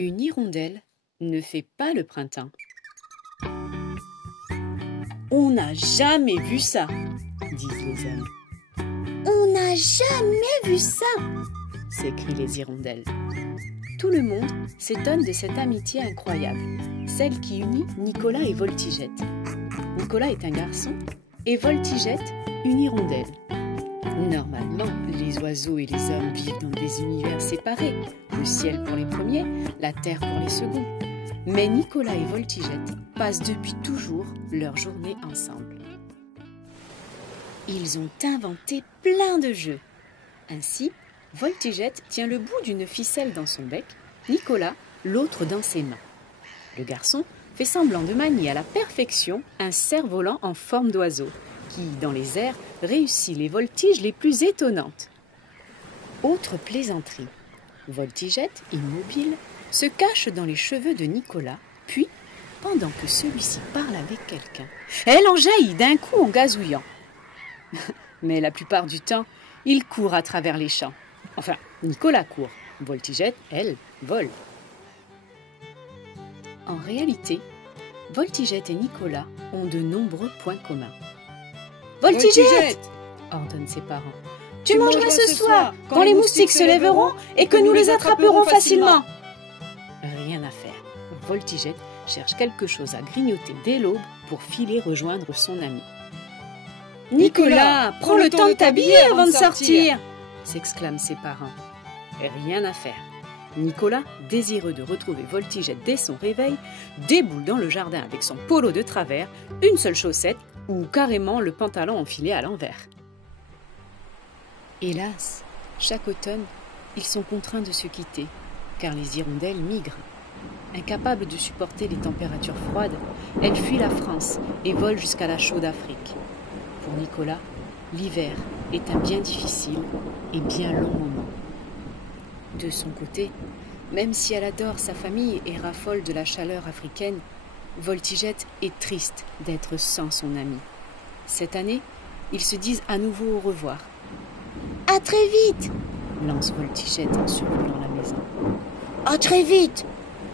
Une hirondelle ne fait pas le printemps. On n'a jamais vu ça, disent les hommes. On n'a jamais vu ça, s'écrient les hirondelles. Tout le monde s'étonne de cette amitié incroyable, celle qui unit Nicolas et Voltigette. Nicolas est un garçon et Voltigette une hirondelle. Normalement, les oiseaux et les hommes vivent dans des univers séparés, le ciel pour les premiers, la terre pour les seconds. Mais Nicolas et Voltigette passent depuis toujours leur journée ensemble. Ils ont inventé plein de jeux. Ainsi, Voltigette tient le bout d'une ficelle dans son bec, Nicolas l'autre dans ses mains. Le garçon fait semblant de manier à la perfection un cerf-volant en forme d'oiseau, qui, dans les airs, réussit les voltiges les plus étonnantes. Autre plaisanterie, Voltigette, immobile, se cache dans les cheveux de Nicolas, puis, pendant que celui-ci parle avec quelqu'un, elle en jaillit d'un coup en gazouillant. Mais la plupart du temps, il court à travers les champs. Enfin, Nicolas court, Voltigette, elle, vole. En réalité, Voltigette et Nicolas ont de nombreux points communs. Voltigette, ordonnent ses parents. Tu mangeras ce soir, quand les moustiques se lèveront et que nous les attraperons facilement. Rien à faire. Voltigette cherche quelque chose à grignoter dès l'aube pour filer rejoindre son ami. Nicolas, prends le temps de t'habiller avant de sortir, s'exclament ses parents. Rien à faire. Nicolas, désireux de retrouver Voltigette dès son réveil, déboule dans le jardin avec son polo de travers, une seule chaussette ou carrément le pantalon enfilé à l'envers. Hélas, chaque automne, ils sont contraints de se quitter, car les hirondelles migrent. Incapables de supporter les températures froides, elles fuient la France et volent jusqu'à la chaude Afrique. Pour Nicolas, l'hiver est un bien difficile et bien long moment. De son côté, même si elle adore sa famille et raffole de la chaleur africaine, Voltigette est triste d'être sans son ami. Cette année, ils se disent à nouveau au revoir. « À très vite !» lance Voltigette en survolant la maison. « À très vite !»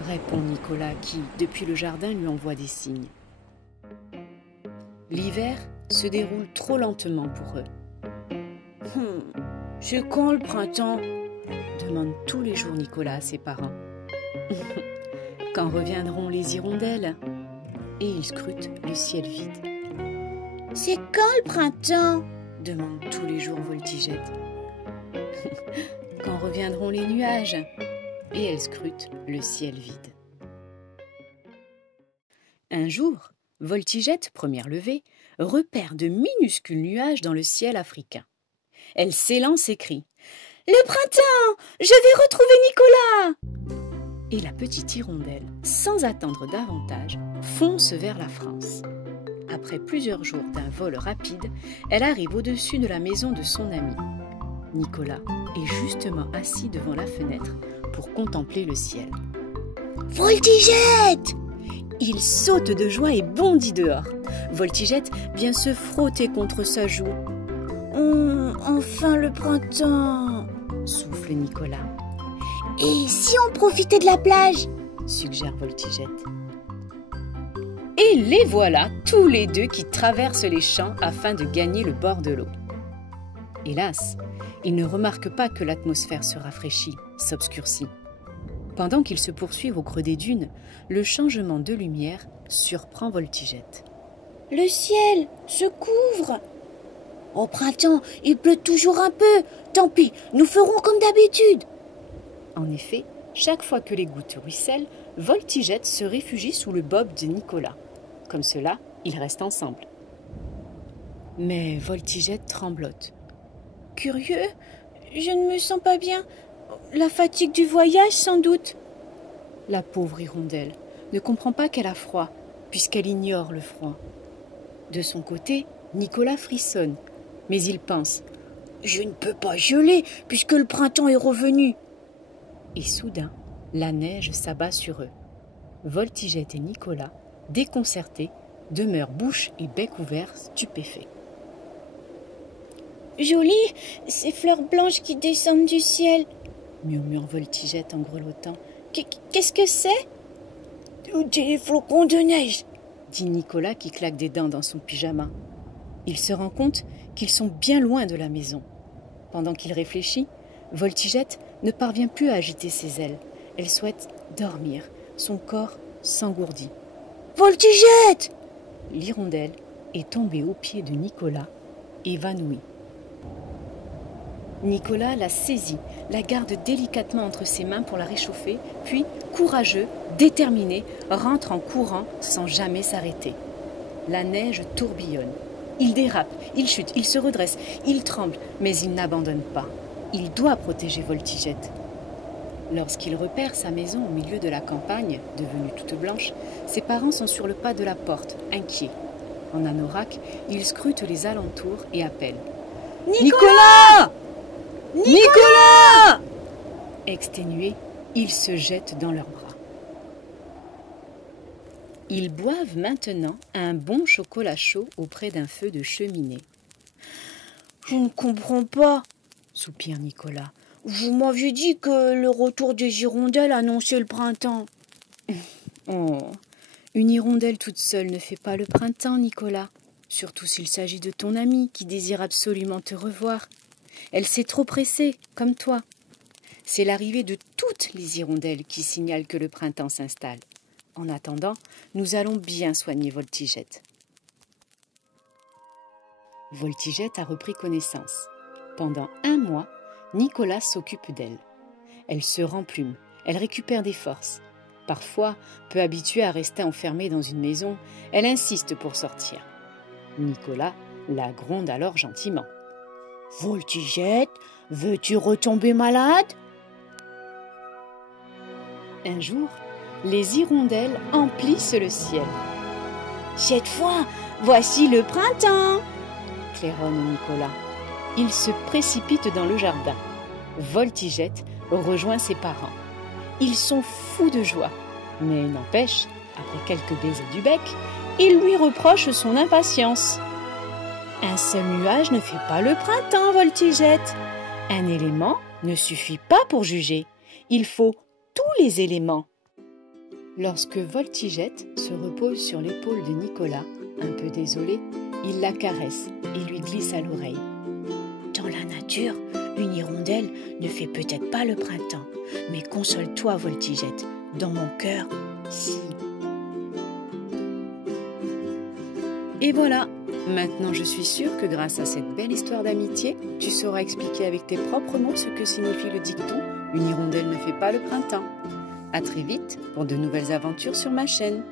répond Nicolas qui, depuis le jardin, lui envoie des signes. L'hiver se déroule trop lentement pour eux. « C'est quand le printemps ?» demande tous les jours Nicolas à ses parents. « Quand reviendront les hirondelles ?» Et il scrute le ciel vide. « C'est quand le printemps ?» demande tous les jours Voltigette. Quand reviendront les nuages? Et elle scrute le ciel vide. Un jour, Voltigette, première levée, repère de minuscules nuages dans le ciel africain. Elle s'élance et crie « Le printemps! Je vais retrouver Nicolas !» Et la petite hirondelle, sans attendre davantage, fonce vers la France. Après plusieurs jours d'un vol rapide, elle arrive au-dessus de la maison de son ami. Nicolas est justement assis devant la fenêtre pour contempler le ciel. « Voltigette !» Il saute de joie et bondit dehors. Voltigette vient se frotter contre sa joue. « Enfin le printemps !» souffle Nicolas. « Et si on profitait de la plage ?» suggère Voltigette. Et les voilà tous les deux qui traversent les champs afin de gagner le bord de l'eau. Hélas, ils ne remarquent pas que l'atmosphère se rafraîchit, s'obscurcit. Pendant qu'ils se poursuivent au creux des dunes, le changement de lumière surprend Voltigette. « Le ciel se couvre !»« Au printemps, il pleut toujours un peu. Tant pis, nous ferons comme d'habitude. » En effet, chaque fois que les gouttes ruissellent, Voltigette se réfugie sous le bob de Nicolas. Comme cela, ils restent ensemble. Mais Voltigette tremblote. « Curieux, je ne me sens pas bien. La fatigue du voyage, sans doute. » La pauvre hirondelle ne comprend pas qu'elle a froid, puisqu'elle ignore le froid. De son côté, Nicolas frissonne, mais il pense « Je ne peux pas geler, puisque le printemps est revenu. » Et soudain, la neige s'abat sur eux. Voltigette et Nicolas, déconcertés, demeurent bouche et bec ouverts, stupéfaits. « Jolies, ces fleurs blanches qui descendent du ciel, » murmure Voltigette en grelottant, Qu'est-ce que c'est? Des flocons de neige, dit Nicolas qui claque des dents dans son pyjama. Il se rend compte qu'ils sont bien loin de la maison. Pendant qu'il réfléchit, Voltigette ne parvient plus à agiter ses ailes. Elle souhaite dormir. Son corps s'engourdit. Voltigette! L'hirondelle est tombée aux pieds de Nicolas, évanouie. Nicolas la saisit, la garde délicatement entre ses mains pour la réchauffer, puis, courageux, déterminé, rentre en courant sans jamais s'arrêter. La neige tourbillonne. Il dérape, il chute, il se redresse, il tremble, mais il n'abandonne pas. Il doit protéger Voltigette. Lorsqu'il repère sa maison au milieu de la campagne, devenue toute blanche, ses parents sont sur le pas de la porte, inquiets. En anorak, il scrute les alentours et appelle. « Nicolas ! Nicolas !» Exténué, ils se jettent dans leurs bras. Ils boivent maintenant un bon chocolat chaud auprès d'un feu de cheminée. « Je ne comprends pas, » soupire Nicolas. « Vous m'aviez dit que le retour des hirondelles annonçait le printemps. » Oh, une hirondelle toute seule ne fait pas le printemps, Nicolas. Surtout s'il s'agit de ton amie qui désire absolument te revoir. Elle s'est trop pressée, comme toi. C'est l'arrivée de toutes les hirondelles qui signale que le printemps s'installe. En attendant, nous allons bien soigner Voltigette. Voltigette a repris connaissance. Pendant 1 mois, Nicolas s'occupe d'elle. Elle se remplume, elle récupère des forces. Parfois, peu habituée à rester enfermée dans une maison, elle insiste pour sortir. Nicolas la gronde alors gentiment. « Voltigette, veux-tu retomber malade ?» Un jour, les hirondelles emplissent le ciel. « Cette fois, voici le printemps !» claironne Nicolas. Il se précipite dans le jardin. Voltigette rejoint ses parents. Ils sont fous de joie. Mais n'empêche, après quelques baisers du bec, ils lui reprochent son impatience. Un seul nuage ne fait pas le printemps, Voltigette. Un élément ne suffit pas pour juger. Il faut tous les éléments. Lorsque Voltigette se repose sur l'épaule de Nicolas, un peu désolé, il la caresse et lui glisse à l'oreille. Dans la nature, une hirondelle ne fait peut-être pas le printemps, mais console-toi, Voltigette, dans mon cœur, si. Et voilà, maintenant je suis sûre que grâce à cette belle histoire d'amitié, tu sauras expliquer avec tes propres mots ce que signifie le dicton « Une hirondelle ne fait pas le printemps ». À très vite pour de nouvelles aventures sur ma chaîne.